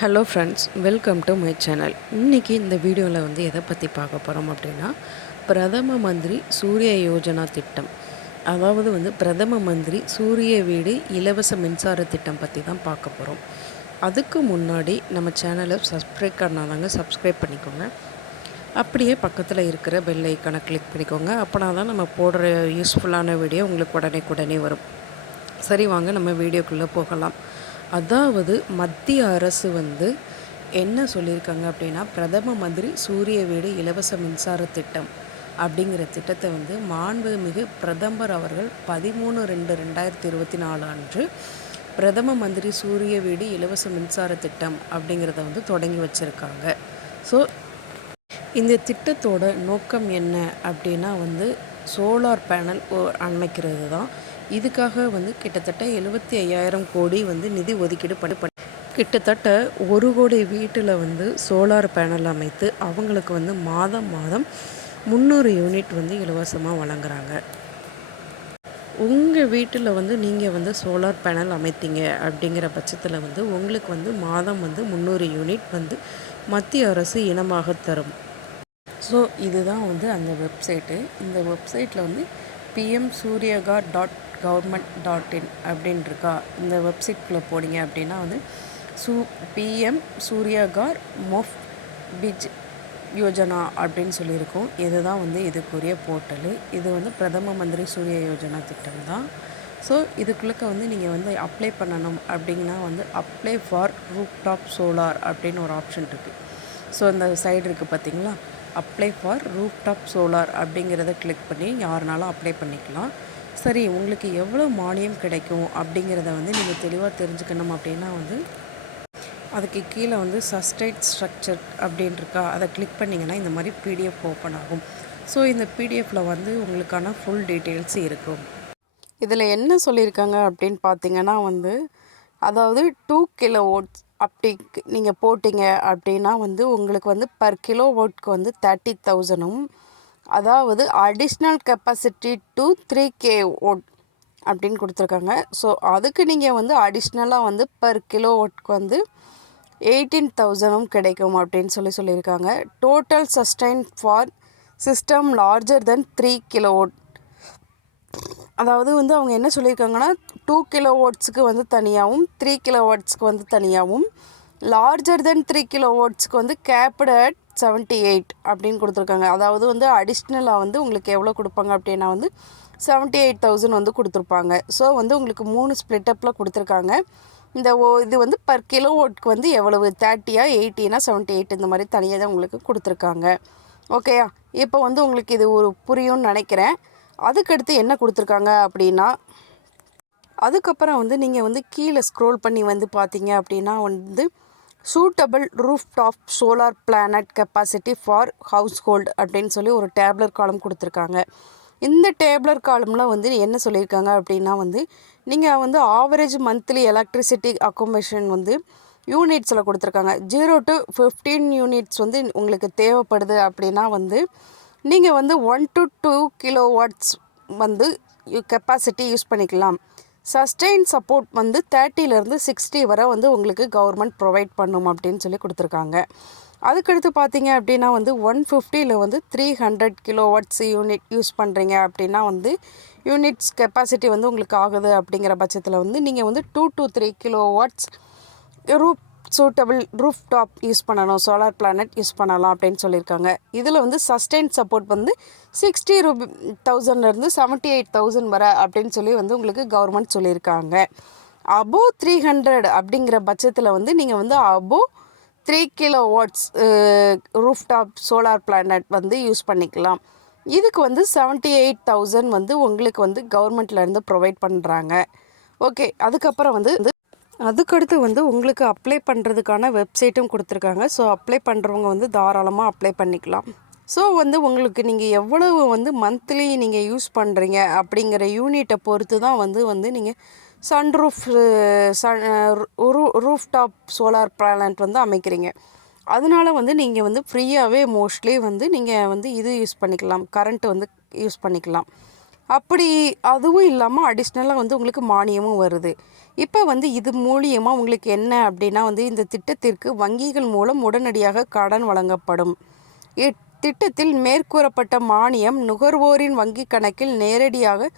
Hello friends, welcome to my channel. இன்றைக்கி இந்த வீடியோவில் எதை பற்றி பார்க்க போகிறோம் அப்படின்னா, பிரதம மந்திரி சூரிய யோஜனா திட்டம். அதாவது பிரதம மந்திரி சூரிய வீடு இலவச மின்சார திட்டம் பற்றி தான் பார்க்க போகிறோம். அதுக்கு முன்னாடி நம்ம சேனலை சப்ஸ்கிரைப் பண்ணாதாங்க சப்ஸ்கிரைப் பண்ணிக்கோங்க. அப்படியே பக்கத்தில் இருக்கிற பெல் ஐக்கானை கிளிக் பண்ணிக்கோங்க. அப்போனா தான் நம்ம போடுற யூஸ்ஃபுல்லான வீடியோ உங்களுக்கு உடனே வரும். சரி, வாங்க நம்ம வீடியோக்குள்ளே போகலாம். அதாவது மத்திய அரசு என்ன சொல்லியிருக்காங்க அப்படின்னா, பிரதம மந்திரி சூரிய வீடு இலவச மின்சார திட்டம் அப்படிங்கிற திட்டத்தை மாண்புமிகு பிரதமர் அவர்கள் 13/2/2024 அன்று பிரதம மந்திரி சூரிய வீடு இலவச மின்சார திட்டம் அப்படிங்கிறத தொடங்கி வச்சுருக்காங்க. ஸோ இந்த திட்டத்தோட நோக்கம் என்ன அப்படின்னா சோலார் பேனல் அமைக்கிறது தான். இதுக்காக கிட்டத்தட்ட 75,000 கோடி நிதி ஒதுக்கீடு பண்ணி கிட்டத்தட்ட 1 கோடி வீட்டில் சோலார் பேனல் அமைத்து அவங்களுக்கு மாதம் 300 யூனிட் இலவசமாக வழங்குறாங்க. உங்கள் வீட்டில் நீங்கள் சோலார் பேனல் அமைத்தீங்க அப்படிங்கிற பட்சத்தில் உங்களுக்கு மாதம் 300 யூனிட் மத்திய அரசு இனமாக தரும். ஸோ இதுதான் அந்த வெப்சைட்டு. இந்த வெப்சைட்டில் pmsuryagar.government.in அப்படின்னு இருக்கா. இந்த வெப்சைட்குள்ளே போனீங்க அப்படின்னா பிஎம் சூர்யாகார் மொஃப்ட் பிஜ் யோஜனா அப்படின்னு சொல்லியிருக்கோம். இதுதான் இதுக்குரிய போர்ட்டலு. இது பிரதம மந்திரி சூரிய யோஜனா திட்டம் தான். ஸோ இதுக்குள்ளே நீங்கள் அப்ளை பண்ணணும் அப்படின்னா அப்ளை ஃபார் ரூஃப்டாப் சோலார் அப்படின்னு ஒரு ஆப்ஷன் இருக்குது. ஸோ இந்த சைடு இருக்குது பார்த்தீங்களா, அப்ளை ஃபார் ரூஃப்டாப் சோலார் அப்படிங்கிறத கிளிக் பண்ணி யாருனாலும் அப்ளை பண்ணிக்கலாம். சரி, உங்களுக்கு எவ்வளோ மானியம் கிடைக்கும் அப்படிங்கிறத நீங்கள் தெளிவாக தெரிஞ்சுக்கணும் அப்படின்னா அதுக்கு கீழே சஸ்டைட் ஸ்ட்ரக்சர் அப்படின்னு இருக்கா, அதை கிளிக் பண்ணிங்கன்னா இந்த மாதிரி பிடிஎஃப் ஓப்பன் ஆகும். ஸோ இந்த பிடிஎஃப்பில் உங்களுக்கான ஃபுல் டீட்டெயில்ஸ் இருக்கும். இதில் என்ன சொல்லியிருக்காங்க அப்படின்னு பார்த்தீங்கன்னா அதாவது 2 கிலோவோல்ட்ஸ் அப்படி நீங்கள் போட்டிங்க அப்படின்னா உங்களுக்கு பர் கிலோவோல்ட்க்கு 30,000ம், அதாவது அடிஷ்னல் கெப்பாசிட்டி டு 3 kW அப்படின்னு கொடுத்துருக்காங்க. ஸோ அதுக்கு நீங்கள் அடிஷ்னலாக பர் கிலோவோல்ட்க்கு 18,000ம் கிடைக்கும் அப்படின்னு சொல்லியிருக்காங்க. Total sustain for system larger than 3 kW. அதாவது அவங்க என்ன சொல்லியிருக்காங்கன்னா 2 கிலோவாட்ஸுக்கு தனியாகவும் 3 கிலோவாட்ஸுக்கு தனியாகவும், லார்ஜர் தென் 3 கிலோவாட்ஸுக்கு கேப்டு அட் 78 அப்படின்னு கொடுத்துருக்காங்க. அதாவது அடிஷ்னலாக உங்களுக்கு எவ்வளோ கொடுப்பாங்க அப்படின்னா 78,000 கொடுத்துருப்பாங்க. ஸோ உங்களுக்கு 3 ஸ்ப்ளிட்டப்பில் கொடுத்துருக்காங்க. இந்த இது பர் கிலோவாட்க்கு எவ்வளவு 30, 80, 78 இந்த மாதிரி தனியாக தான் உங்களுக்கு கொடுத்துருக்காங்க. ஓகேயா? இப்போ உங்களுக்கு இது ஒரு புரியும்னு நினைக்கிறேன். அதுக்கடுத்து என்ன கொடுத்துருக்காங்க அப்படின்னா, அதுக்கப்புறம் நீங்கள் கீழே ஸ்க்ரோல் பண்ணி பார்த்தீங்க அப்படின்னா suitable roof top solar planet capacity for house hold அப்படின்னு சொல்லி ஒரு டேப்லர் காலம் கொடுத்துருக்காங்க. இந்த டேப்லர் காலமில் என்ன சொல்லியிருக்காங்க அப்படின்னா நீங்கள் ஆவரேஜ் மந்த்லி எலக்ட்ரிசிட்டி அக்கோமடேஷன் யூனிட்ஸில் கொடுத்துருக்காங்க. 0 to 15 யூனிட்ஸ் உங்களுக்கு தேவைப்படுது அப்படின்னா நீங்கள் 1 to 2 கிலோவாட்ஸ் கெப்பாசிட்டி யூஸ் பண்ணிக்கலாம். சஸ்டெயின் சப்போர்ட் 30லேருந்து 60 வரை உங்களுக்கு கவர்மெண்ட் ப்ரொவைட் பண்ணும் அப்படின்னு சொல்லி கொடுத்துருக்காங்க. அதுக்கடுத்து பார்த்தீங்க அப்படின்னா 150ல் 300 கிலோவாட்ஸ் யூனிட் யூஸ் பண்ணுறீங்க அப்படின்னா யூனிட்ஸ் கெப்பாசிட்டி உங்களுக்கு ஆகுது அப்படிங்கிற பட்சத்தில் நீங்கள் 2 to 3 kilowatts suitable roof top use பண்ணணும், சோலார் பிளானட் யூஸ் பண்ணலாம் அப்படின்னு சொல்லியிருக்காங்க. இதில் சஸ்டெயின் சப்போர்ட் 60,000லேருந்து 78,000 வரை அப்படின்னு சொல்லி உங்களுக்கு கவர்மெண்ட் சொல்லியிருக்காங்க. அபோவ் 300 அப்படிங்கிற பட்சத்தில் நீங்கள் above 3 kilowatts roof top solar planet use பண்ணிக்கலாம். இதுக்கு 78,000 உங்களுக்கு கவர்மெண்ட்லேருந்து ப்ரொவைட் பண்ணுறாங்க. ஓகே, அதுக்கப்புறம் அதுக்கடுத்து உங்களுக்கு அப்ளை பண்ணுறதுக்கான வெப்சைட்டும் கொடுத்துருக்காங்க. ஸோ அப்ளை பண்ணுறவங்க தாராளமாக அப்ளை பண்ணிக்கலாம். ஸோ உங்களுக்கு நீங்கள் எவ்வளவு மந்த்லி நீங்கள் யூஸ் பண்ணுறீங்க அப்படிங்கிற யூனிட்டை பொறுத்து தான் நீங்கள் sunroof roof top solar plant அமைக்கிறீங்க. அதனால நீங்கள் ஃப்ரீயாகவே மோஸ்ட்லி நீங்கள் இது யூஸ் பண்ணிக்கலாம், கரண்ட்டு யூஸ் பண்ணிக்கலாம். அப்படி அதுவும் இல்லாமல் அடிஷ்னலாக வந்து உங்களுக்கு மானியமும் வருது. இப்போ வந்து இது மூலியமாக உங்களுக்கு என்ன அப்படின்னா வந்து இந்த திட்டத்திற்கு வங்கிகள் மூலம் உடனடியாக கடன் வழங்கப்படும். இத்திட்டத்தில் மேற்கூறப்பட்ட மானியம் நுகர்வோரின் வங்கி கணக்கில் நேரடியாக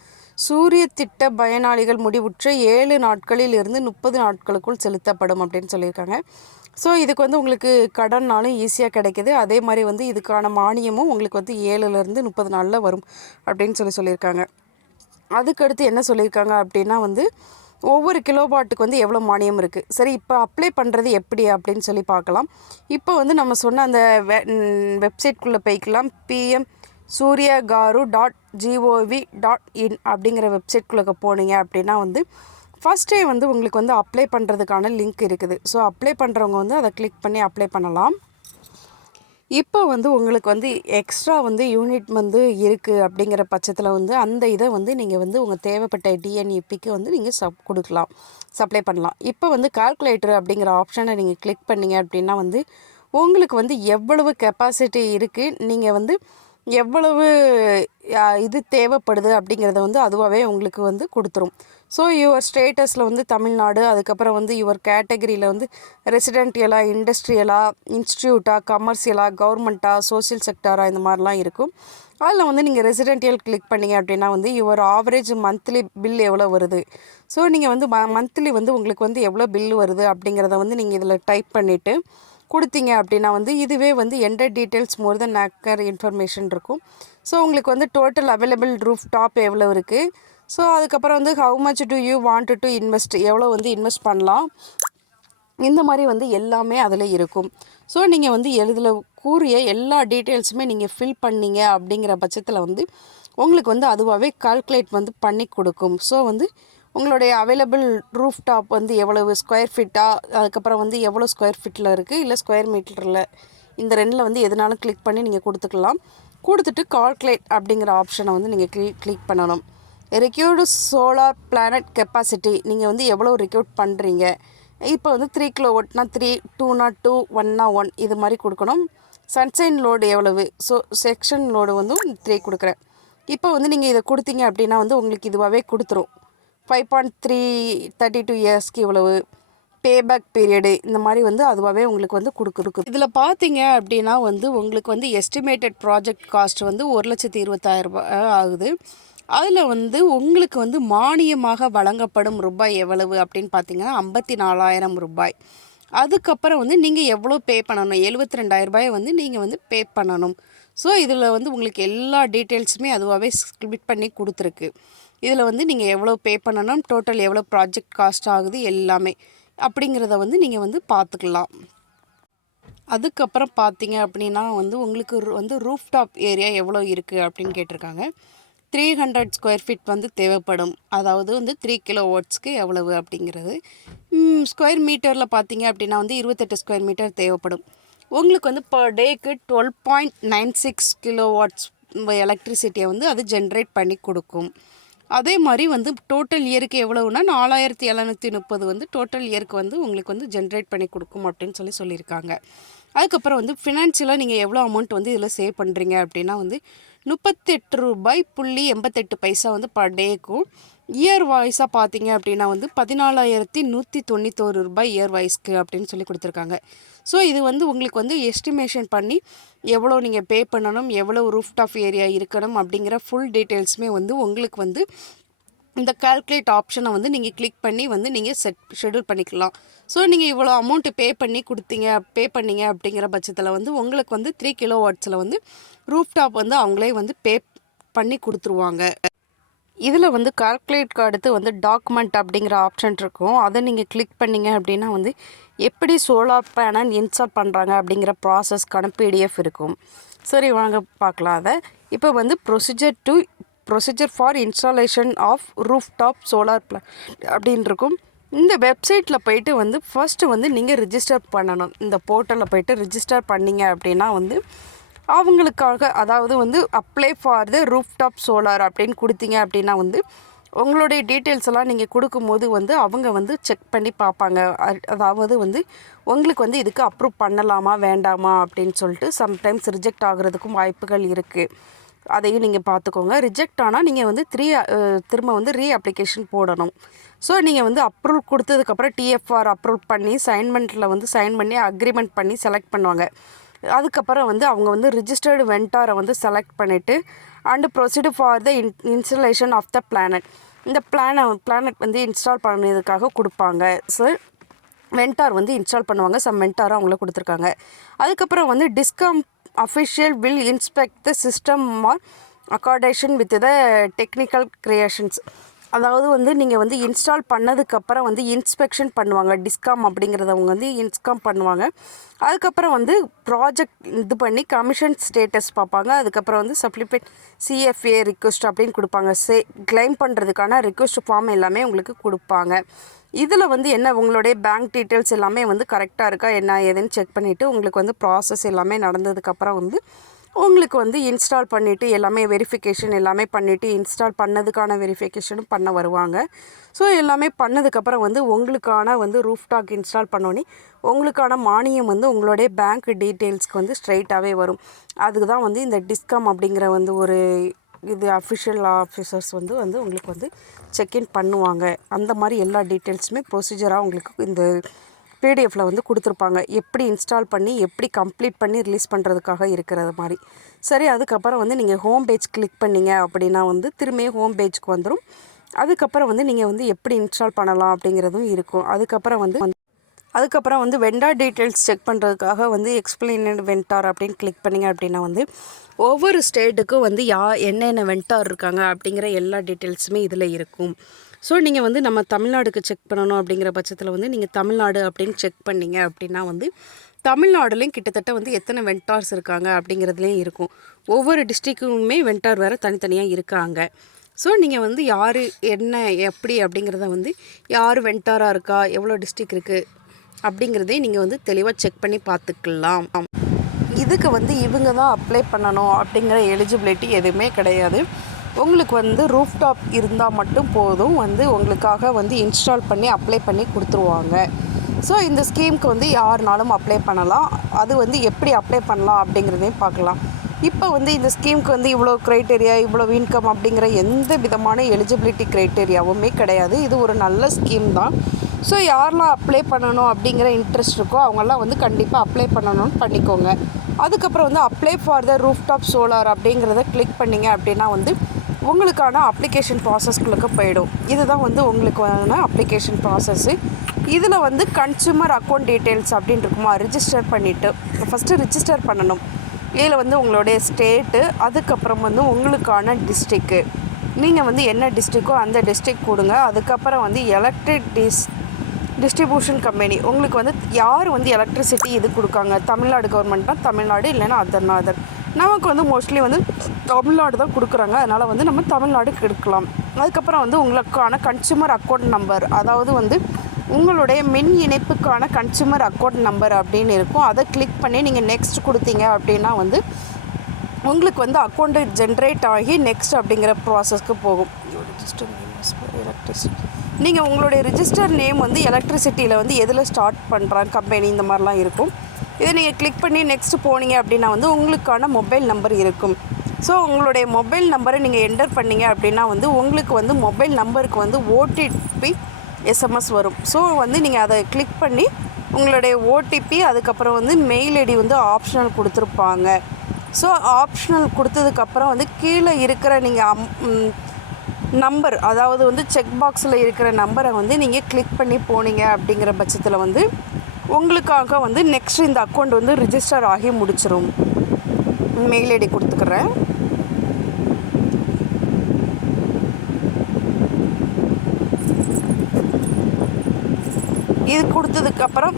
சூரிய திட்ட பயனாளிகள் முடிவுற்ற 7 நாட்களில் இருந்து 30 நாட்களுக்குள் செலுத்தப்படும் அப்படின்னு சொல்லியிருக்காங்க. ஸோ இதுக்கு வந்து உங்களுக்கு கடன்னாலும் ஈஸியாக கிடைக்கிது. அதே மாதிரி வந்து இதுக்கான மானியமும் உங்களுக்கு வந்து 7லேருந்து 30 நாளில் வரும் அப்படின்னு சொல்லியிருக்காங்க. அதுக்கடுத்து என்ன சொல்லியிருக்காங்க அப்படின்னா வந்து ஒவ்வொரு கிலோவாட்டுக்கு வந்து எவ்வளோ மானியம் இருக்குது. சரி, இப்போ அப்ளை பண்ணுறது எப்படி அப்படின்னு சொல்லி பார்க்கலாம். இப்போ வந்து நம்ம சொன்ன அந்த வெப்சைட்குள்ளே போய்க்கலாம். pmsuriyagaru.gov.in அப்படிங்கிற வெப்சைட்குள்ளே போனீங்க அப்படின்னா வந்து ஃபஸ்ட்டே வந்து உங்களுக்கு வந்து அப்ளை பண்ணுறதுக்கான லிங்க் இருக்குது. ஸோ அப்ளை பண்ணுறவங்க வந்து அதை கிளிக் பண்ணி அப்ளை பண்ணலாம். இப்போ வந்து உங்களுக்கு வந்து எக்ஸ்ட்ரா வந்து யூனிட் வந்து இருக்குது அப்படிங்கிற பட்சத்தில் வந்து அந்த இதை வந்து நீங்கள் வந்து உங்கள் தேவைப்பட்ட டிஎன்இபிக்கு வந்து நீங்கள் கொடுக்கலாம், சப்ளை பண்ணலாம். இப்போ வந்து கால்குலேட்டர் அப்படிங்கிற ஆப்ஷனை நீங்கள் கிளிக் பண்ணிங்க அப்படின்னா வந்து உங்களுக்கு வந்து எவ்வளவு கெப்பாசிட்டி இருக்குது, நீங்கள் வந்து எவ்வளவு இது தேவைப்படுது அப்படிங்கிறத வந்து அதுவாகவே உங்களுக்கு வந்து கொடுத்துரும். ஸோ யுவர் ஸ்டேட்டஸில் வந்து தமிழ்நாடு, அதுக்கப்புறம் வந்து யுவர் கேட்டகரியில் வந்து ரெசிடென்டியலா, இண்டஸ்ட்ரியலாக, இன்ஸ்டியூட்டாக, கமர்ஷியலாக, கவர்மெண்ட்டாக, சோஷியல் செக்டாராக இந்த மாதிரிலாம் இருக்கும். அதில் வந்து நீங்கள் ரெசிடென்டியல் கிளிக் பண்ணிங்க அப்படின்னா வந்து யுவர் ஆவரேஜ் மந்த்லி பில் எவ்வளோ வருது, ஸோ நீங்கள் வந்து மந்த்லி வந்து உங்களுக்கு வந்து எவ்வளோ பில் வருது அப்படிங்கிறத வந்து நீங்கள் இதில் டைப் பண்ணிவிட்டு கொடுத்தீங்க அப்படின்னா வந்து இதுவே வந்து என்டர் டீட்டெயில்ஸ் மோர் தென் ஆக்கர் இன்ஃபர்மேஷன் இருக்கும். ஸோ உங்களுக்கு வந்து டோட்டல் அவைலபிள் ரூஃப் டாப் எவ்வளோ இருக்குது, ஸோ அதுக்கப்புறம் வந்து how much to you want to invest, எவ்வளோ வந்து இன்வெஸ்ட் பண்ணலாம், இந்த மாதிரி வந்து எல்லாமே அதில் இருக்கும். ஸோ நீங்கள் வந்து இதில் கூறிய எல்லா டீட்டெயில்ஸுமே நீங்கள் ஃபில் பண்ணீங்க அப்படிங்கிற பட்சத்தில் வந்து உங்களுக்கு வந்து அதுவாகவே கால்குலேட் வந்து பண்ணி கொடுக்கும். ஸோ வந்து உங்களுடைய அவைலபிள் ரூஃப் டாப் வந்து எவ்வளவு ஸ்கொயர் ஃபீட்டாக, அதுக்கப்புறம் வந்து எவ்வளோ ஸ்கொயர் ஃபீட்டில் இருக்குது, இல்லை ஸ்கொயர் மீட்டரில், இந்த ரெண்டில் வந்து எதுனாலும் கிளிக் பண்ணி நீங்கள் கொடுத்துக்கலாம். கொடுத்துட்டு கால்குலேட் அப்படிங்கிற ஆப்ஷனை வந்து நீங்கள் கிளிக் பண்ணணும். ரெக்யூர்டு சோலார் பிளானட் கெப்பாசிட்டி நீங்கள் வந்து எவ்வளோ ரெக்யூர்ட் பண்ணுறீங்க. இப்போ வந்து 3 கிலோவாட்னா 3, 202, 101 இது மாதிரி கொடுக்கணும். சன்ஷைன் லோடு எவ்வளவு, ஸோ செக்ஷன் லோடு வந்து 3 கொடுக்குறேன். இப்போ வந்து நீங்கள் இதை கொடுத்தீங்க அப்படின்னா வந்து உங்களுக்கு இதுவாகவே கொடுத்துரும். 5.332 இயர்ஸ்க்கு இவ்வளவு பேபேக் பீரியடு, இந்த மாதிரி வந்து அதுவாகவே உங்களுக்கு வந்து கொடுக்குறது. இதில் பார்த்தீங்க அப்படின்னா வந்து உங்களுக்கு வந்து எஸ்டிமேட்டட் ப்ராஜெக்ட் காஸ்ட் வந்து 1,20,000 ஆகுது. அதில் வந்து உங்களுக்கு வந்து மானியமாக வழங்கப்படும் ரூபாய் எவ்வளவு அப்படின்னு பார்த்தீங்கன்னா 54,000 ரூபாய். அதுக்கப்புறம் வந்து நீங்கள் எவ்வளோ பே பண்ணணும், 72,000 வந்து நீங்கள் வந்து பே பண்ணணும். ஸோ இதில் வந்து உங்களுக்கு எல்லா டீட்டெயில்ஸுமே அதுவாகவே ஸ்பிளிட் பண்ணி கொடுத்துருக்கு. இதில் வந்து நீங்கள் எவ்வளோ பே பண்ணணும், டோட்டல் எவ்வளோ ப்ராஜெக்ட் காஸ்ட் ஆகுது எல்லாமே அப்படிங்கிறத வந்து நீங்கள் வந்து பார்த்துக்கலாம். அதுக்கப்புறம் பார்த்தீங்க அப்படின்னா வந்து உங்களுக்கு வந்து ரூஃப் டாப் ஏரியா எவ்வளோ இருக்குது அப்படின்னு கேட்டிருக்காங்க. 300 ஸ்கொயர் ஃபீட் வந்து தேவைப்படும். அதாவது வந்து 3 கிலோவாட்ஸ்க்கு எவ்வளவு அப்படிங்கிறது. ஸ்கொயர் மீட்டரில் பார்த்தீங்க அப்படின்னா வந்து 28 ஸ்கொயர் மீட்டர் தேவைப்படும். உங்களுக்கு வந்து பர் டேக்கு 12.96 கிலோவாட்ஸ் எலக்ட்ரிசிட்டியை வந்து அது ஜென்ரேட் பண்ணி கொடுக்கும். அதே மாதிரி வந்து டோட்டல் இயருக்கு எவ்வளவுனா 4,730 வந்து டோட்டல் இயருக்கு வந்து உங்களுக்கு வந்து ஜென்ரேட் பண்ணி கொடுக்கும் அப்படின்னு சொல்லியிருக்காங்க. அதுக்கப்புறம் வந்து ஃபினான்ஷியலாக நீங்கள் எவ்வளோ அமௌண்ட் வந்து இதில் சேவ் பண்ணுறீங்க அப்படின்னா வந்து 38.88 வந்து பர் டேக்கும், இயர் வாய்ஸாக பார்த்தீங்க அப்படின்னா வந்து 14,191 இயர் வாய்ஸ்க்கு அப்படின்னு சொல்லி கொடுத்துருக்காங்க. ஸோ இது வந்து உங்களுக்கு வந்து எஸ்டிமேஷன் பண்ணி எவ்வளோ நீங்கள் பே பண்ணணும், எவ்வளோ ரூஃப் டாப் ஏரியா இருக்கணும் அப்படிங்கிற ஃபுல் டீட்டெயில்ஸுமே வந்து உங்களுக்கு வந்து இந்த கால்குலேட் ஆப்ஷனை வந்து நீங்கள் கிளிக் பண்ணி வந்து நீங்கள் ஷெட்யூல் பண்ணிக்கலாம். ஸோ நீங்கள் இவ்வளோ அமௌண்ட்டு பே பண்ணீங்க அப்படிங்கிற பட்சத்தில் வந்து உங்களுக்கு வந்து 3 கிலோவாட்ஸில் வந்து ரூஃப் டாப் வந்து அவங்களே வந்து பே பண்ணி கொடுத்துருவாங்க. இதில் வந்து கால்குலேட்க்கு அடுத்து வந்து டாக்குமெண்ட் அப்படிங்கிற ஆப்ஷன் இருக்கும். அதை நீங்கள் கிளிக் பண்ணிங்க அப்படின்னா வந்து எப்படி சோலார் பேனல் இன்ஸ்டால் பண்ணுறாங்க அப்படிங்கிற ப்ராசஸ்க்கான பிடிஎஃப் இருக்கும். சரி, வாங்க பார்க்கலாம் அதை. இப்போ வந்து procedure for installation of roof top solar plan அப்படின்னு இருக்கும். இந்த வெப்சைட்டில் போய்ட்டு வந்து ஃபஸ்ட்டு வந்து நீங்கள் ரிஜிஸ்டர் பண்ணணும். இந்த போர்ட்டலில் போய்ட்டு ரிஜிஸ்டர் பண்ணிங்க அப்படின்னா வந்து அவங்களுக்காக, அதாவது வந்து apply for the roof top solar அப்படின்னு கொடுத்தீங்க அப்படின்னா வந்து உங்களுடைய டீட்டெயில்ஸ் எல்லாம் நீங்கள் கொடுக்கும்போது வந்து அவங்க வந்து செக் பண்ணி பார்ப்பாங்க. அதாவது வந்து உங்களுக்கு வந்து இதுக்கு அப்ரூவ் பண்ணலாமா வேண்டாமா அப்படின்னு சொல்லிட்டு சம்டைம்ஸ் ரிஜெக்ட் ஆகிறதுக்கும் வாய்ப்புகள் இருக்குது. அதையும் நீங்கள் பார்த்துக்கோங்க. ரிஜெக்ட் ஆனால் நீங்கள் வந்து திரும்ப வந்து அப்ளிகேஷன் போடணும். ஸோ நீங்கள் வந்து அப்ரூவல் கொடுத்ததுக்கப்புறம் டிஎஃப்ஆர் அப்ரூவ் பண்ணி சைன்மெண்ட்டில் வந்து சைன் பண்ணி அக்ரிமெண்ட் பண்ணி செலக்ட் பண்ணுவாங்க. அதுக்கப்புறம் வந்து அவங்க வந்து ரிஜிஸ்டர்டு வெண்டாரை வந்து செலக்ட் பண்ணிவிட்டு and proceed for the installation of the plant. இந்த பிளானட் வந்து இன்ஸ்டால் பண்ணதுக்காக கொடுப்பாங்க. ஸோ வெண்டார் வந்து இன்ஸ்டால் பண்ணுவாங்க. சம் வெண்டாரை அவங்கள கொடுத்துருக்காங்க. அதுக்கப்புறம் வந்து DISCOM official will inspect the system or accordance with the technical creations. அதாவது வந்து நீங்கள் வந்து இன்ஸ்டால் பண்ணதுக்கப்புறம் வந்து இன்ஸ்பெக்ஷன் பண்ணுவாங்க. டிஸ்காம் அப்படிங்கிறதவங்க வந்து இன்ஸ்காம் பண்ணுவாங்க. அதுக்கப்புறம் வந்து ப்ராஜெக்ட் இது பண்ணி கமிஷன் ஸ்டேட்டஸ் பார்ப்பாங்க. அதுக்கப்புறம் வந்து சப்ளிமெண்ட் சிஎஃப்ஏ ரிக்வெஸ்ட் அப்படின்னு கொடுப்பாங்க. கிளைம் பண்ணுறதுக்கான ரிக்வெஸ்ட் ஃபார்ம் எல்லாமே உங்களுக்கு கொடுப்பாங்க. இதில் வந்து என்ன உங்களுடைய பேங்க் டீட்டெயில்ஸ் எல்லாமே வந்து கரெக்டாக இருக்கா என்ன ஏதுன்னு செக் பண்ணிவிட்டு உங்களுக்கு வந்து ப்ராசஸ் எல்லாமே நடந்ததுக்கப்புறம் வந்து உங்களுக்கு வந்து இன்ஸ்டால் பண்ணிவிட்டு எல்லாமே வெரிஃபிகேஷன் எல்லாமே பண்ணிவிட்டு இன்ஸ்டால் பண்ணதுக்கான வெரிஃபிகேஷனும் பண்ண வருவாங்க. ஸோ எல்லாமே பண்ணதுக்கப்புறம் வந்து உங்களுக்கான வந்து ரூஃப்டாக் இன்ஸ்டால் பண்ணோன்னே உங்களுக்கான மானியம் வந்து உங்களுடைய பேங்க் டீட்டெயில்ஸ்க்கு வந்து ஸ்ட்ரைட்டாகவே வரும். அதுக்கு தான் வந்து இந்த டிஸ்காம் அப்படிங்கிற வந்து ஒரு இது அஃபிஷியல் ஆஃபீஸர்ஸ் வந்து உங்களுக்கு வந்து செக்இன் பண்ணுவாங்க. அந்த மாதிரி எல்லா டீட்டெயில்ஸுமே ப்ரொசீஜராக உங்களுக்கு இந்த பிடிஎஃப்பில் வந்து கொடுத்துருப்பாங்க. எப்படி இன்ஸ்டால் பண்ணி எப்படி கம்ப்ளீட் பண்ணி ரிலீஸ் பண்ணுறதுக்காக இருக்கிறது மாதிரி. சரி, அதுக்கப்புறம் வந்து நீங்கள் ஹோம் பேஜ் கிளிக் பண்ணிங்க அப்படின்னா வந்து திரும்பியும் ஹோம் பேஜ்க்கு வந்துடும். அதுக்கப்புறம் வந்து நீங்கள் வந்து எப்படி இன்ஸ்டால் பண்ணலாம் அப்படிங்கிறதும் இருக்கும். அதுக்கப்புறம் வந்து வெண்டார் டீட்டெயில்ஸ் செக் பண்ணுறதுக்காக வந்து எக்ஸ்பிளைனட் வெண்டார் அப்படின்னு கிளிக் பண்ணிங்க அப்படின்னா வந்து ஒவ்வொரு ஸ்டேட்டுக்கும் வந்து என்னென்ன வெண்டார் இருக்காங்க அப்படிங்கிற எல்லா டீட்டெயில்ஸுமே இதில் இருக்கும். ஸோ நீங்கள் வந்து நம்ம தமிழ்நாடுக்கு செக் பண்ணணும் அப்படிங்கிற பட்சத்தில் வந்து நீங்கள் தமிழ்நாடு அப்படின்னு செக் பண்ணிங்க அப்படின்னா வந்து தமிழ்நாடுலேயும் கிட்டத்தட்ட வந்து எத்தனை வெண்டார்ஸ் இருக்காங்க அப்படிங்கிறதுலேயும் இருக்கும். ஒவ்வொரு டிஸ்ட்ரிக்குமே வெண்டார் வேறு தனித்தனியாக இருக்காங்க. ஸோ நீங்கள் வந்து யார் என்ன எப்படி அப்படிங்கிறத வந்து யார் வெண்டாராக இருக்கா எவ்வளோ டிஸ்ட்ரிக் இருக்குது அப்படிங்கிறதையும் நீங்கள் வந்து தெளிவாக செக் பண்ணி பார்த்துக்கலாம். இதுக்கு வந்து இவங்க தான் அப்ளை பண்ணணும் அப்படிங்கிற எலிஜிபிலிட்டி எதுவுமே கிடையாது. உங்களுக்கு வந்து ரூஃப்டாப் இருந்தால் மட்டும் போதும், வந்து உங்களுக்காக வந்து இன்ஸ்டால் பண்ணி அப்ளை பண்ணி கொடுத்துருவாங்க. ஸோ இந்த ஸ்கீமுக்கு வந்து யாருனாலும் அப்ளை பண்ணலாம். அது வந்து எப்படி அப்ளை பண்ணலாம் அப்படிங்கிறதையும் பார்க்கலாம். இப்போ வந்து இந்த ஸ்கீமுக்கு வந்து இவ்வளோ க்ரைட்டேரியா இவ்வளோ இன்கம் அப்படிங்கிற எந்த விதமான எலிஜிபிலிட்டி க்ரைட்டேரியாவுமே கிடையாது. இது ஒரு நல்ல ஸ்கீம் தான். ஸோ யாரெல்லாம் அப்ளை பண்ணணும் அப்படிங்கிற இன்ட்ரெஸ்ட் இருக்கோ அவங்கெல்லாம் வந்து கண்டிப்பாக அப்ளை பண்ணணும்னு பண்ணிக்கோங்க. அதுக்கப்புறம் வந்து apply for the rooftop solar அப்படிங்கிறத கிளிக் பண்ணிங்க அப்படின்னா வந்து உங்களுக்கான அப்ளிகேஷன் ப்ராசஸ்களுக்கு போயிடும். இதுதான் வந்து உங்களுக்கான அப்ளிகேஷன் ப்ராசஸ்ஸு. இதில் வந்து கன்சூமர் அக்கௌண்ட் டீட்டெயில்ஸ் அப்படின்னு இருக்குமா, ரிஜிஸ்டர் பண்ணிவிட்டு ஃபஸ்ட்டு ரிஜிஸ்டர் பண்ணணும். இதில் வந்து உங்களுடைய ஸ்டேட்டு, அதுக்கப்புறம் வந்து உங்களுக்கான டிஸ்ட்ரிக்கு, நீங்கள் வந்து என்ன டிஸ்ட்ரிக்கோ அந்த டிஸ்ட்ரிக் கொடுங்க. அதுக்கப்புறம் வந்து எலக்ட்ரிக் டிஸ்ட்ரிபியூஷன் கம்பெனி உங்களுக்கு வந்து யார் வந்து எலக்ட்ரிசிட்டி இது கொடுக்காங்க. தமிழ்நாடு கவர்மெண்ட்னால் தமிழ்நாடு, இல்லைன்னா அதர். நமக்கு வந்து மோஸ்ட்லி வந்து தமிழ்நாடு தான் கொடுக்குறாங்க. அதனால் வந்து நம்ம தமிழ்நாடுக்கு எடுக்கலாம். அதுக்கப்புறம் வந்து உங்களுக்கான கன்சூமர் அக்கௌண்ட் நம்பர், அதாவது வந்து உங்களுடைய மின் இணைப்புக்கான கன்சூமர் அக்கௌண்ட் நம்பர் அப்படின்னு இருக்கும். அதை கிளிக் பண்ணி நீங்கள் நெக்ஸ்ட் கொடுத்தீங்க அப்படின்னா வந்து உங்களுக்கு வந்து அக்கௌண்ட்டு ஜென்ரேட் ஆகி நெக்ஸ்ட் அப்படிங்கிற ப்ராசஸ்க்கு போகும். நீங்கள் உங்களுடைய ரிஜிஸ்டர் நேம் வந்து எலக்ட்ரிசிட்டியில் வந்து எதில் ஸ்டார்ட் பண்ணுறாங்க கம்பெனி இந்த மாதிரிலாம் இருக்கும். இதை நீங்கள் கிளிக் பண்ணி நெக்ஸ்ட் போனீங்க அப்படின்னா வந்து உங்களுக்கான மொபைல் நம்பர் இருக்கும். ஸோ உங்களுடைய மொபைல் நம்பரை நீங்கள் என்டர் பண்ணிங்க அப்படின்னா வந்து உங்களுக்கு வந்து மொபைல் நம்பருக்கு வந்து ஓடிபி எஸ்எம்எஸ் வரும். ஸோ வந்து நீங்கள் அதை கிளிக் பண்ணி உங்களுடைய ஓடிபி, அதுக்கப்புறம் வந்து மெயில் ஐடி வந்து ஆப்ஷனல் கொடுத்துருப்பாங்க. ஸோ ஆப்ஷனல் கொடுத்ததுக்கப்புறம் வந்து கீழே இருக்கிற நீங்கள் நம்பர், அதாவது வந்து செக் பாக்ஸில் இருக்கிற நம்பரை வந்து நீங்கள் கிளிக் பண்ணி போனீங்க அப்படிங்கிற பட்சத்தில் வந்து உங்களுக்காக வந்து நெக்ஸ்ட் இந்த அக்கௌண்ட் வந்து ரிஜிஸ்டர் ஆகி முடிச்சிடும். மெயில் ஐடி கொடுத்துக்கிறேன். இது கொடுத்ததுக்கப்புறம்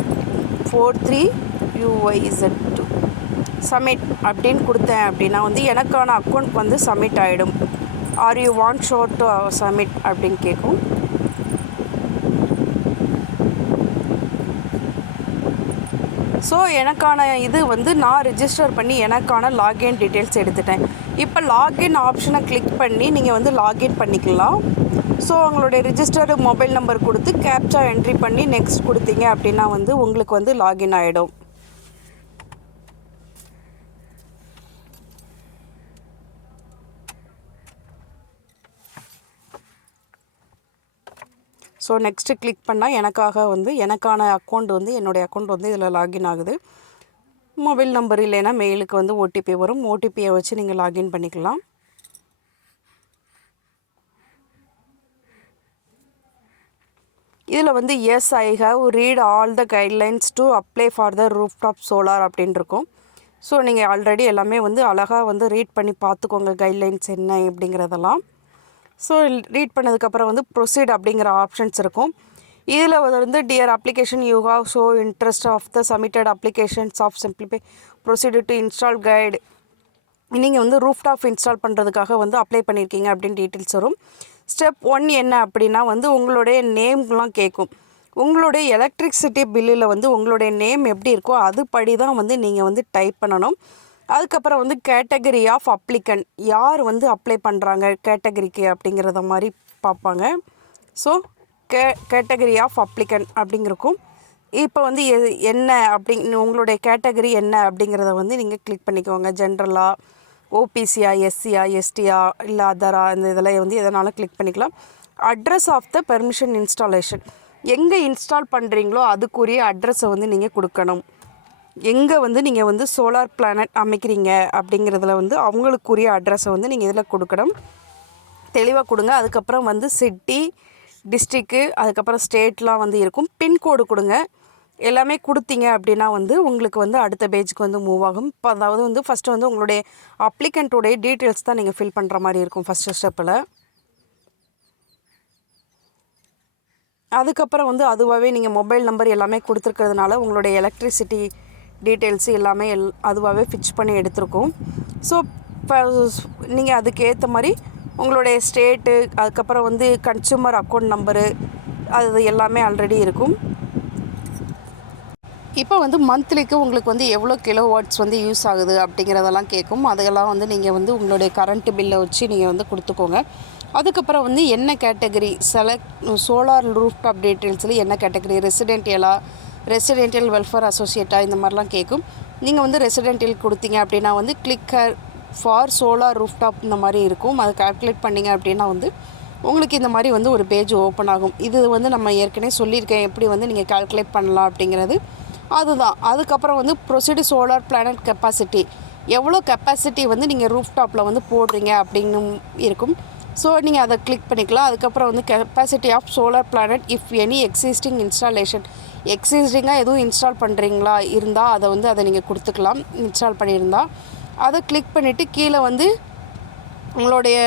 43UYZ2 சப்மிட் அப்படின்னு கொடுத்தேன் அப்படின்னா வந்து எனக்கான அக்கௌண்ட் வந்து சப்மிட் ஆகிடும். Are you want show to submit அப்படின்னு கேட்கும். ஸோ எனக்கான இது வந்து நான் ரிஜிஸ்டர் பண்ணி எனக்கான லாகின் டீட்டெயில்ஸ் எடுத்துட்டேன். இப்போ லாகின் ஆப்ஷனை கிளிக் பண்ணி நீங்கள் வந்து லாகின் பண்ணிக்கலாம். ஸோ உங்களுடைய ரிஜிஸ்டர்டு மொபைல் நம்பர் கொடுத்து கேப்சா என்ட்ரி பண்ணி நெக்ஸ்ட் கொடுத்தீங்க அப்படின்னா வந்து உங்களுக்கு வந்து லாகின் ஆகிடும். ஸோ நெக்ஸ்ட்டு கிளிக் பண்ணால் எனக்கான அக்கௌண்ட் வந்து என்னுடைய அக்கௌண்ட் வந்து இதில் லாகின் ஆகுது. மொபைல் நம்பர் இல்லைன்னா மெயிலுக்கு வந்து ஓடிபி வரும். ஓடிபியை வச்சு நீங்கள் லாகின் பண்ணிக்கலாம். இதில் வந்து yes I have read all the guidelines to apply for the rooftop solar அப்படின்னு இருக்கும். ஸோ நீங்கள் ஆல்ரெடி எல்லாமே வந்து அழகாக வந்து ரீட் பண்ணி பார்த்துக்கோங்க கைட்லைன்ஸ் என்ன அப்படிங்கிறதெல்லாம். ஸோ ரீட் பண்ணதுக்கப்புறம் வந்து ப்ரொசீட் அப்படிங்கிற ஆப்ஷன்ஸ் இருக்கும். இதில் வந்து dear application you have show interest of the submitted applications of simplify proceed to install guide. நீங்கள் வந்து ரூஃப்டாப் இன்ஸ்டால் பண்ணுறதுக்காக வந்து அப்ளை பண்ணியிருக்கீங்க அப்படின்னு டீட்டெயில்ஸ் வரும். ஸ்டெப் 1 என்ன அப்படின்னா வந்து உங்களுடைய நேம்லாம் கேட்கும். உங்களுடைய எலக்ட்ரிசிட்டி பில்லில் வந்து உங்களுடைய நேம் எப்படி இருக்கோ அதுபடி தான் வந்து நீங்கள் வந்து டைப் பண்ணணும். அதுக்கப்புறம் வந்து கேட்டகரி ஆஃப் அப்ளிகண்ட், யார் வந்து அப்ளை பண்ணுறாங்க கேட்டகரிக்கு அப்படிங்கிறத மாதிரி பார்ப்பாங்க. ஸோ கேட்டகரி ஆஃப் அப்ளிகண்ட் அப்படிங்கிறக்கும் இப்போ வந்து என்ன உங்களுடைய கேட்டகரி என்ன அப்படிங்கிறத வந்து நீங்கள் கிளிக் பண்ணிக்கோங்க. ஜென்ரலாக, ஓபிசியா, எஸ்சியா, எஸ்டியா, இல்லை அதரா, இந்த இதில் வந்து எதனாலும் கிளிக் பண்ணிக்கலாம். Address of the permission installation, எங்கே இன்ஸ்டால் பண்ணுறீங்களோ அதுக்குரிய அட்ரஸை வந்து நீங்கள் கொடுக்கணும். எங்கே வந்து நீங்கள் வந்து சோலார் பிளானட் அமைக்கிறீங்க அப்படிங்கிறதுல வந்து அவங்களுக்குரிய அட்ரஸை வந்து நீங்கள் இதில் கொடுக்கணும். தெளிவாக கொடுங்க. அதுக்கப்புறம் வந்து சிட்டி, டிஸ்ட்ரிக்கு, அதுக்கப்புறம் ஸ்டேட்லாம் வந்து இருக்கும். பின்கோடு கொடுங்க. எல்லாமே கொடுத்தீங்க அப்படின்னா வந்து உங்களுக்கு வந்து அடுத்த பேஜுக்கு வந்து மூவ் ஆகும். இப்போ அதாவது வந்து ஃபஸ்ட்டு வந்து உங்களுடைய அப்ளிகண்ட்டோடைய டீட்டெயில்ஸ் தான் நீங்கள் ஃபில் பண்ணுற மாதிரி இருக்கும் ஃபஸ்ட்டு ஸ்டெப்பில். அதுக்கப்புறம் வந்து அதுவாகவே நீங்கள் மொபைல் நம்பர் எல்லாமே கொடுத்துருக்கிறதுனால உங்களுடைய எலக்ட்ரிசிட்டி டீட்டெயில்ஸு எல்லாமே அதுவாகவே ஃபிக்ஸ் பண்ணி எடுத்துருக்கோம். ஸோ இப்போ நீங்கள் அதுக்கேற்ற மாதிரி உங்களுடைய ஸ்டேட்டு, அதுக்கப்புறம் வந்து கன்சூமர் அக்கௌண்ட் நம்பரு, அது எல்லாமே ஆல்ரெடி இருக்கும். இப்போ வந்து மந்த்லிக்கு உங்களுக்கு வந்து எவ்வளோ கிலோ வாட்ஸ் வந்து யூஸ் ஆகுது அப்படிங்கிறதெல்லாம் கேட்கும். அதெல்லாம் வந்து நீங்கள் வந்து உங்களுடைய கரண்ட்டு பில்லை வச்சு நீங்கள் வந்து கொடுத்துக்கோங்க. அதுக்கப்புறம் வந்து என்ன கேட்டகரி சோலார் ரூஃப்டாப் டீட்டெயில்ஸில் என்ன கேட்டகரி, ரெசிடென்டியல் வெல்ஃபேர் அசோசியேட்டாக, இந்த மாதிரிலாம் கேட்கும். நீங்கள் வந்து ரெசிடென்டியல் கொடுத்தீங்க அப்படின்னா வந்து கிளிக்கர் ஃபார் சோலார் ரூஃப்டாப் இந்த மாதிரி இருக்கும். அதை கால்குலேட் பண்ணிங்க அப்படின்னா வந்து உங்களுக்கு இந்த மாதிரி வந்து ஒரு பேஜ் ஓப்பன் ஆகும். இது வந்து நம்ம ஏற்கனவே சொல்லியிருக்கேன் எப்படி வந்து நீங்கள் கால்குலேட் பண்ணலாம் அப்படிங்கிறது. அதுதான். அதுக்கப்புறம் வந்து ப்ரொசீடு சோலார் பிளானட் கெப்பாசிட்டி, எவ்வளோ கெப்பாசிட்டி வந்து நீங்கள் ரூஃப்டாப்பில் வந்து போடுறீங்க அப்படின்னு இருக்கும். ஸோ நீங்கள் அதை கிளிக் பண்ணிக்கலாம். அதுக்கப்புறம் வந்து capacity of solar plant if any existing installation, எக்ஸிஸ்டிங்காக எதுவும் இன்ஸ்டால் பண்ணுறீங்களா இருந்தால் அதை நீங்கள் கொடுத்துக்கலாம். இன்ஸ்டால் பண்ணியிருந்தால் அதை கிளிக் பண்ணிவிட்டு கீழே வந்து உங்களுடைய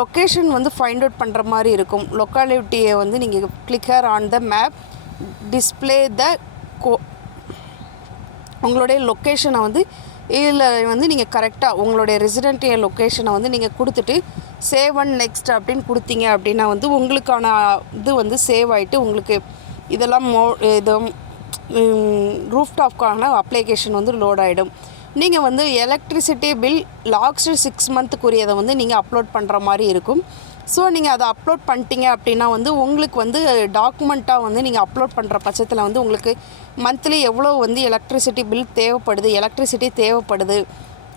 லொக்கேஷன் வந்து ஃபைண்ட் அவுட் பண்ணுற மாதிரி இருக்கும். லொக்காலிட்டியை வந்து நீங்கள் clicker on the map display த உங்களுடைய லொக்கேஷனை வந்து இதில் வந்து நீங்கள் கரெக்டாக உங்களுடைய ரெசிடென்டியல் லொக்கேஷனை வந்து நீங்கள் கொடுத்துட்டு சேவ் அண்ட் நெக்ஸ்ட் அப்படின்னு கொடுத்தீங்க அப்படின்னா வந்து உங்களுக்கான இது வந்து சேவ் ஆகிட்டு உங்களுக்கு இதெல்லாம் ரூஃப்டாப்கான அப்ளிகேஷன் வந்து லோட் ஆகிடும். நீங்கள் வந்து எலக்ட்ரிசிட்டி பில் லாஸ்ட் 6 மந்த்துக்குரியதை வந்து நீங்கள் அப்லோட் பண்ணுற மாதிரி இருக்கும். ஸோ நீங்கள் அதை அப்லோட் பண்ணிட்டீங்க அப்படின்னா வந்து உங்களுக்கு வந்து டாக்குமெண்ட்டாக வந்து நீங்கள் அப்லோட் பண்ணுற பட்சத்தில் வந்து உங்களுக்கு மந்த்லி எவ்வளோ வந்து எலக்ட்ரிசிட்டி தேவைப்படுது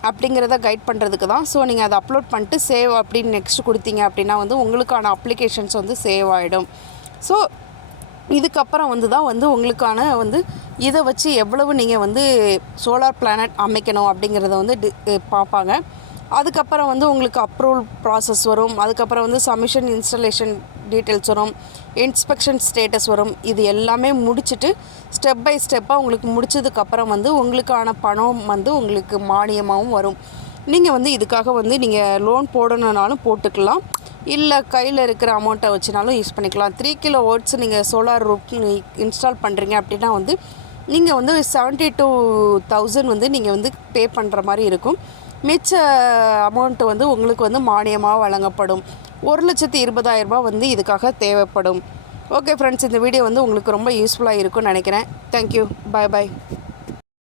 அப்படிங்கிறத கைட் பண்ணுறதுக்கு தான். ஸோ நீங்கள் அதை அப்லோட் பண்ணிட்டு சேவ் அப்படின்னு நெக்ஸ்ட் கொடுத்தீங்க அப்படின்னா வந்து உங்களுக்கான அப்ளிகேஷன்ஸ் வந்து சேவ் ஆகிடும். ஸோ இதுக்கப்புறம் வந்து தான் வந்து உங்களுக்கான வந்து இதை வச்சு எவ்வளவு நீங்கள் வந்து சோலார் பிளானட் அமைக்கணும் அப்படிங்கிறத வந்து பார்ப்பாங்க. அதுக்கப்புறம் வந்து உங்களுக்கு அப்ரூவல் ப்ராசஸ் வரும். அதுக்கப்புறம் வந்து சப்மிஷன் இன்ஸ்டாலேஷன் டீட்டெயில்ஸ் வரும், இன்ஸ்பெக்ஷன் ஸ்டேட்டஸ் வரும். இது எல்லாமே முடிச்சுட்டு ஸ்டெப் பை ஸ்டெப்பாக உங்களுக்கு முடிச்சதுக்கப்புறம் வந்து உங்களுக்கான பணம் வந்து உங்களுக்கு மானியமாகவும் வரும். நீங்கள் வந்து இதுக்காக வந்து நீங்கள் லோன் போடணுன்னாலும் போட்டுக்கலாம், இல்லை கையில் இருக்கிற அமௌண்ட்டை வச்சுனாலும் யூஸ் பண்ணிக்கலாம். 3 கிலோ வாட்ஸ் நீங்கள் சோலார் ரூஃப் இன்ஸ்டால் பண்ணுறீங்க அப்படின்னா வந்து நீங்கள் வந்து 72,000 வந்து நீங்கள் வந்து பே பண்ணுற மாதிரி இருக்கும். மிச்ச அமௌண்ட்டு வந்து உங்களுக்கு வந்து மானியமாக வழங்கப்படும். 1,20,000 வந்து இதுக்காக தேவைப்படும். ஓகே ஃப்ரெண்ட்ஸ், இந்த வீடியோ வந்து உங்களுக்கு ரொம்ப யூஸ்ஃபுல்லாக இருக்கும்னு நினைக்கிறேன். தேங்க்யூ, பாய்.